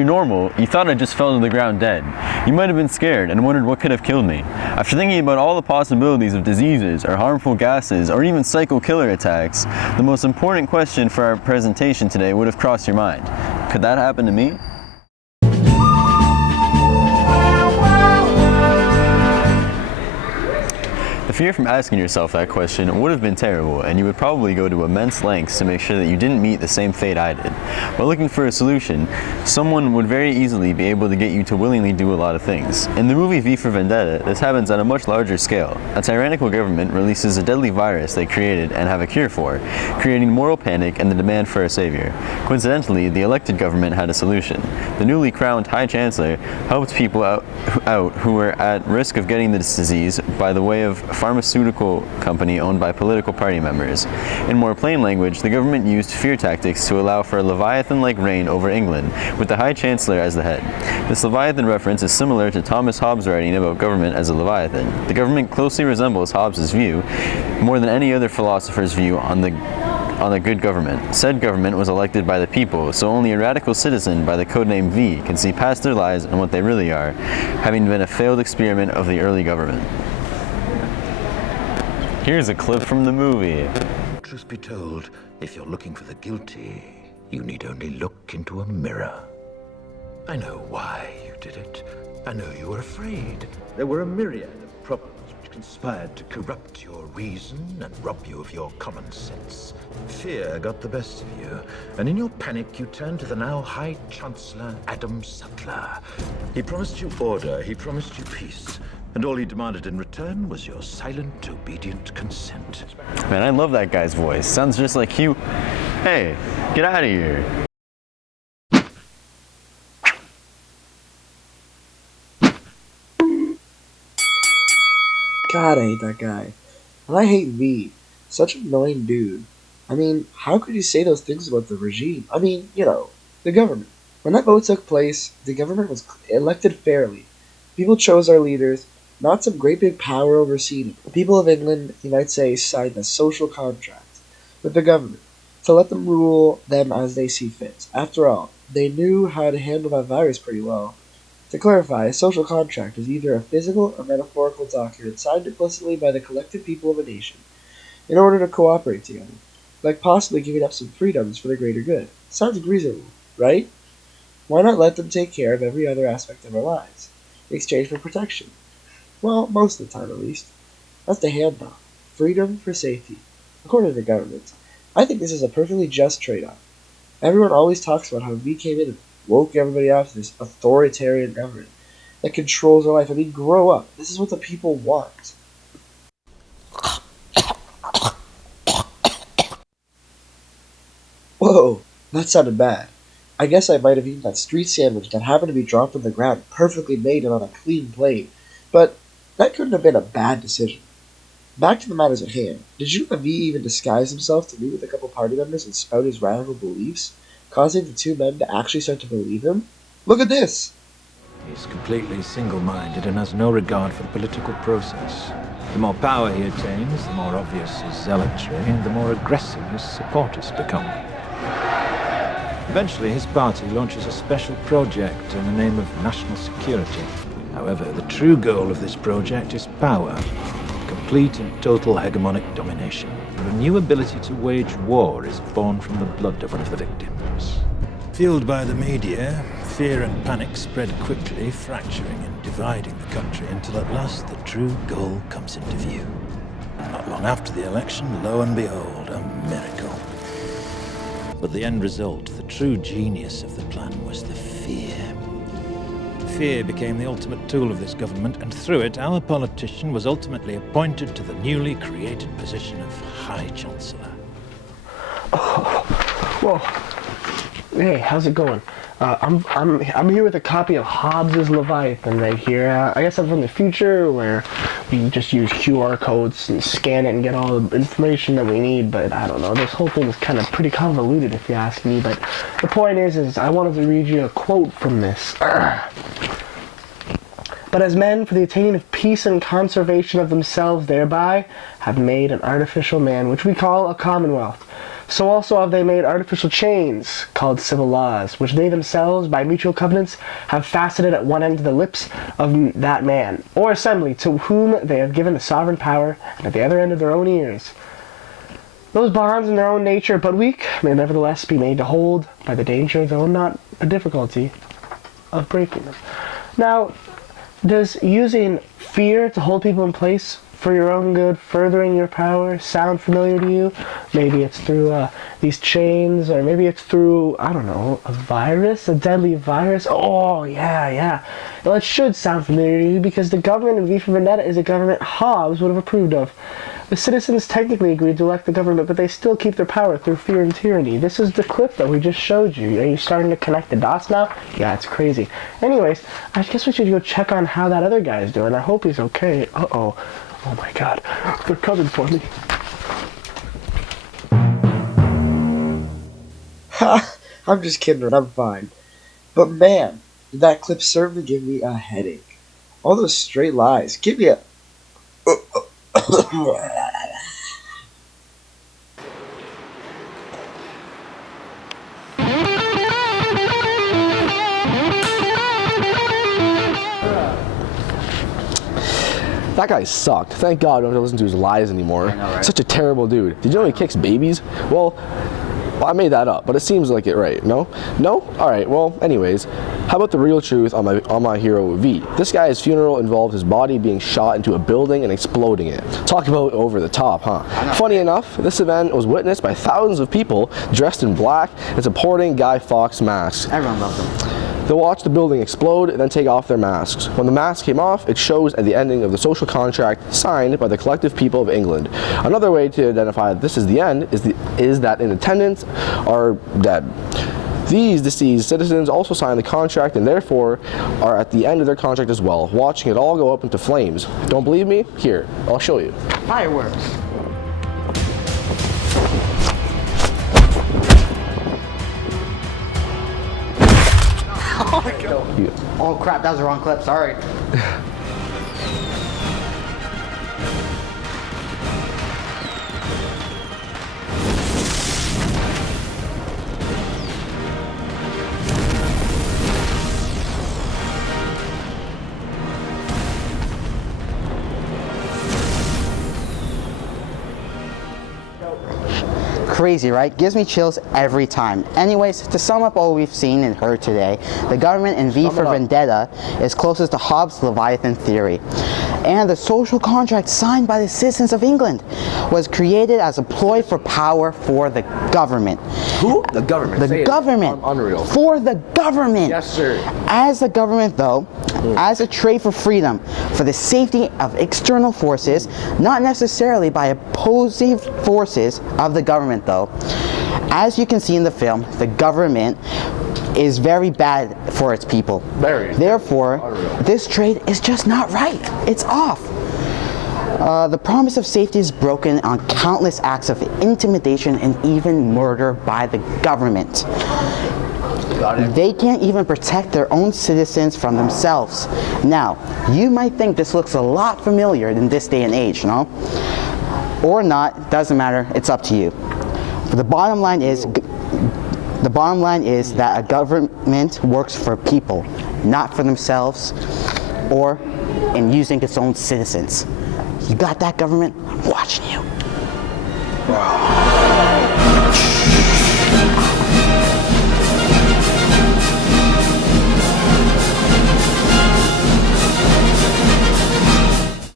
you're normal, you thought I just fell to the ground dead. You might have been scared and wondered what could have killed me. After thinking about all the possibilities of diseases or harmful gases or even psycho-killer attacks, the most important question for our presentation today would have crossed your mind. Could that happen to me? The fear from asking yourself that question would have been terrible, and you would probably go to immense lengths to make sure that you didn't meet the same fate I did. While looking for a solution, someone would very easily be able to get you to willingly do a lot of things. In the movie V for Vendetta, this happens on a much larger scale. A tyrannical government releases a deadly virus they created and have a cure for, creating moral panic and the demand for a savior. Coincidentally, the elected government had a solution. The newly crowned High Chancellor helped people out who were at risk of getting this disease by the way of pharmaceutical company owned by political party members. In more plain language, the government used fear tactics to allow for a Leviathan-like reign over England, with the High Chancellor as the head. This Leviathan reference is similar to Thomas Hobbes' writing about government as a Leviathan. The government closely resembles Hobbes' view, more than any other philosopher's view on the good government. Said government was elected by the people, so only a radical citizen by the codename V can see past their lies and what they really are, having been a failed experiment of the early government. Here's a clip from the movie. Truth be told, if you're looking for the guilty, you need only look into a mirror. I know why you did it. I know you were afraid. There were a myriad of problems which conspired to corrupt your reason and rob you of your common sense. Fear got the best of you, and in your panic you turned to the now High Chancellor Adam Sutler. He promised you order, he promised you peace. And all he demanded in return was your silent, obedient consent. Man, I love that guy's voice. Sounds just like you. Hey, get out of here. God, I hate that guy. And I hate V. Such an annoying dude. I mean, how could you say those things about the regime? I mean, the government. When that vote took place, the government was elected fairly. People chose our leaders, not some great big power overseeing it. The people of England, you might say, signed a social contract with the government to let them rule them as they see fit. After all, they knew how to handle that virus pretty well. To clarify, a social contract is either a physical or metaphorical document signed implicitly by the collective people of a nation in order to cooperate together, like possibly giving up some freedoms for the greater good. Sounds reasonable, right? Why not let them take care of every other aspect of our lives in exchange for protection? Well, most of the time at least. That's the handoff. Freedom for safety. According to the government, I think this is a perfectly just trade-off. Everyone always talks about how we came in and woke everybody up to this authoritarian government that controls our life. I mean, grow up. This is what the people want. Whoa, that sounded bad. I guess I might have eaten that street sandwich that happened to be dropped on the ground, perfectly made and on a clean plate. But that couldn't have been a bad decision. Back to the matters at hand. Did you know that V even disguised himself to meet with a couple party members and spout his radical beliefs, causing the two men to actually start to believe him? Look at this! He's completely single-minded and has no regard for the political process. The more power he attains, the more obvious his zealotry, and the more aggressive his supporters become. Eventually, his party launches a special project in the name of national security. However, the true goal of this project is power. Complete and total hegemonic domination. A new ability to wage war is born from the blood of one of the victims. Fueled by the media, fear and panic spread quickly, fracturing and dividing the country until at last the true goal comes into view. Not long after the election, lo and behold, a miracle. But the end result, the true genius of the plan, was the fear. Fear became the ultimate tool of this government, and through it, our politician was ultimately appointed to the newly created position of High Chancellor. Oh, whoa. Hey, how's it going? I'm here with a copy of Hobbes' Leviathan right here. I guess I'm from the future where we just use QR codes and scan it and get all the information that we need, but I don't know, this whole thing is kind of pretty convoluted if you ask me, but the point is I wanted to read you a quote from this. But as men, for the attaining of peace and conservation of themselves thereby, have made an artificial man, which we call a commonwealth, So also have they made artificial chains called civil laws, which they themselves, by mutual covenants, have faceted at one end of the lips of that man, or assembly, to whom they have given the sovereign power, and at the other end of their own ears. Those bonds in their own nature, but weak, may nevertheless be made to hold by the danger, though not the difficulty, of breaking them. Now, does using fear to hold people in place for your own good, furthering your power, sound familiar to you? Maybe it's through these chains, or maybe it's through, I don't know, a virus, a deadly virus. Oh, yeah. Well, it should sound familiar to you because the government in V for Vendetta is a government Hobbes would have approved of. The citizens technically agreed to elect the government, but they still keep their power through fear and tyranny. This is the clip that we just showed you. Are you starting to connect the dots now? Yeah, it's crazy. Anyways, I guess we should go check on how that other guy is doing. I hope he's okay. Uh-oh. Oh my god. They're coming for me. Ha! I'm just kidding, I'm fine. But man, did that clip certainly give me a headache. All those straight lies. Give me a... That guy sucked. Thank God I don't have to listen to his lies anymore. I know, right? Such a terrible dude. Did you know he kicks babies? Well, I made that up, but it seems like it, right? No? No? Alright, well, anyways, how about the real truth on my hero V? This guy's funeral involved his body being shot into a building and exploding it. Talk about over the top, huh? Funny enough, this event was witnessed by thousands of people dressed in black and supporting Guy Fawkes masks. Everyone loves them. They watched the building explode and then take off their masks. When the mask came off, it shows at the ending of the social contract signed by the collective people of England. Another way to identify that this is the end is that in attendance are dead. These deceased citizens also signed the contract and therefore are at the end of their contract as well, watching it all go up into flames. Don't believe me? Here, I'll show you. Fireworks. Oh my god. Oh crap, that was the wrong clip, sorry. Crazy, right? Gives me chills every time. Anyways, to sum up all we've seen and heard today, the government in V for Vendetta is closest to Hobbes' Leviathan theory. And the social contract signed by the citizens of England was created as a ploy for power for the government. Who? The government. The government. Unreal. For the government. Yes, sir. As the government, though, as a trade for freedom, for the safety of external forces, not necessarily by opposing forces of the government, though. As you can see in the film, the government is very bad for its people. Very. Therefore, Unreal. this trade is just not right. It's off. The promise of safety is broken on countless acts of intimidation and even murder by the government. They can't even protect their own citizens from themselves. Now, you might think this looks a lot familiar in this day and age, no? Or not, doesn't matter, it's up to you. But the bottom line is that a government works for people, not for themselves or in using its own citizens. You got that, government? I'm watching you.